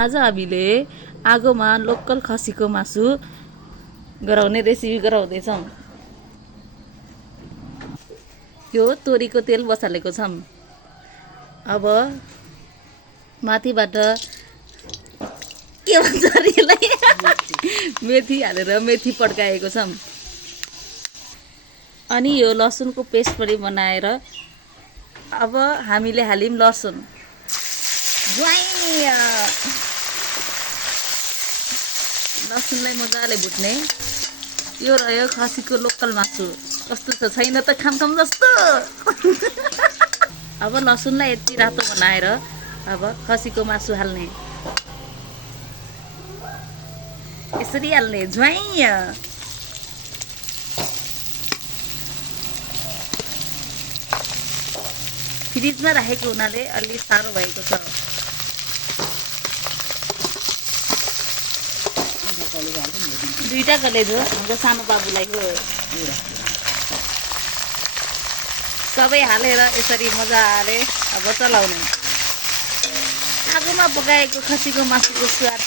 आज हामीले आगोमा लोकल खसीको मासु गराउने रेसिपी गराउँदैछौँ। यो तोरीको तेल बसालेको छौँ। अब माथिबाट के भन्छ यसलाई मेथी हालेर मेथी पड्काएको छौँ। अनि यो लसुनको पेस्ट पनि बनाएर अब हामीले हाल्यौँ लसुन। लसुनलाई मजाले भुट्ने। यो रह्यो खसीको लोकल मासु। कस्तो छ छैन त खाम जस्तो। अब लसुनलाई यति रातो बनाएर अब खसीको मासु हाल्ने। यसरी हाल्ने ज्वाइँ। फ्रिजमा राखेको हुनाले अलि साह्रो भएको छ। दुईटा कलेज हो हाम्रो सानो बाबुलाई हो। सबै हालेर यसरी मजाले अब चलाउने। आगोमा पकाएको खसीको मासुको स्वाद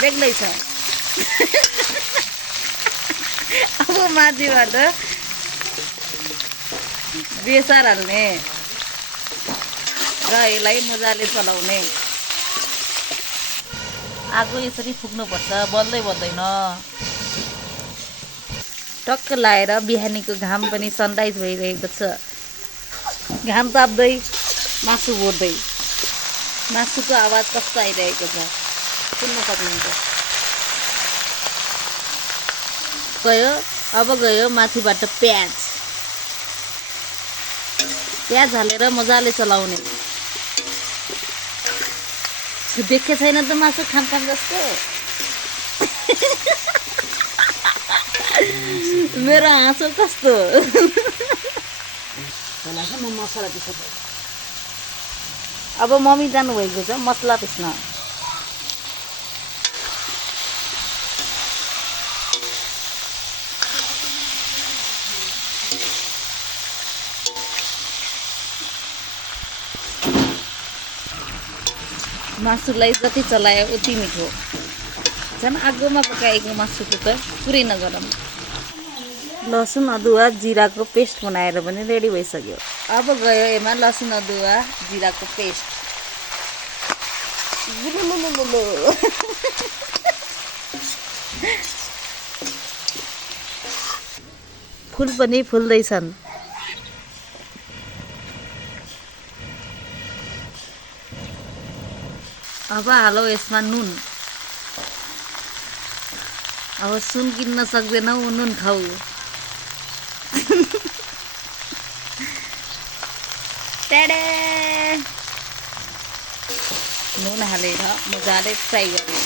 बेग्लै छ। अब माथिबाट बेसार हाल्ने र यसलाई मजाले चलाउने। आगो यसरी फुक्नुपर्छ, बल्दै बल्दैन। टक्क लाएर बिहानीको घाम पनि सनराइज भइरहेको छ। घाम ताप्दै मासु भोट्दै मासुको आवाज कस्तो आइरहेको छ सुन्न सक्नुहुन्छ। गयो माथिबाट प्याज हालेर मजाले चलाउने। देखे छैन त मासु खाम जस्तो। मेरो हाँसो कस्तो। अब मम्मी जानुभएको छ मसला पिस्न। मासुलाई जति चलायो उति मिठो। झन् आगोमा पकाएको मासुको त पुरै नगरौँ। लसुन अदुवा जिराको पेस्ट बनाएर पनि रेडी भइसक्यो। अब गयो यसमा लसुन अदुवा जिराको पेस्ट। फुल पनि फुल्दैछन्। अब हालौ यसमा नुन। अब सुन किन्न सक्दैनौ नुन खाऊ। नुन हालेर मजाले फ्राई गर्ने।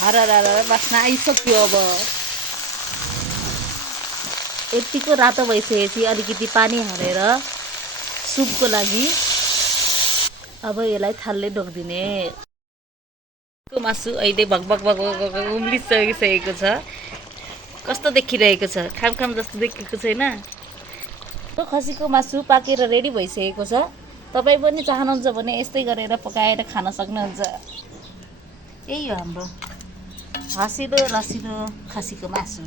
हरर बास्ना आइसक्यो। अब यतिको रातो भइसकेपछि अलिकति पानी हालेर सुपको लागि अब यसलाई थालले ढोकिदिने। मासु अहिले भगभग उम्लिसकेको छ। कस्तो देखिरहेको छ? खाम जस्तो देखेको छैन? खसीको मासु पाकेर रेडी भइसकेको छ। तपाईँ पनि चाहनुहुन्छ भने यस्तै गरेर पकाएर खान सक्नुहुन्छ। यही हो हाम्रो हँसिलो रसिलो खसीको मासु।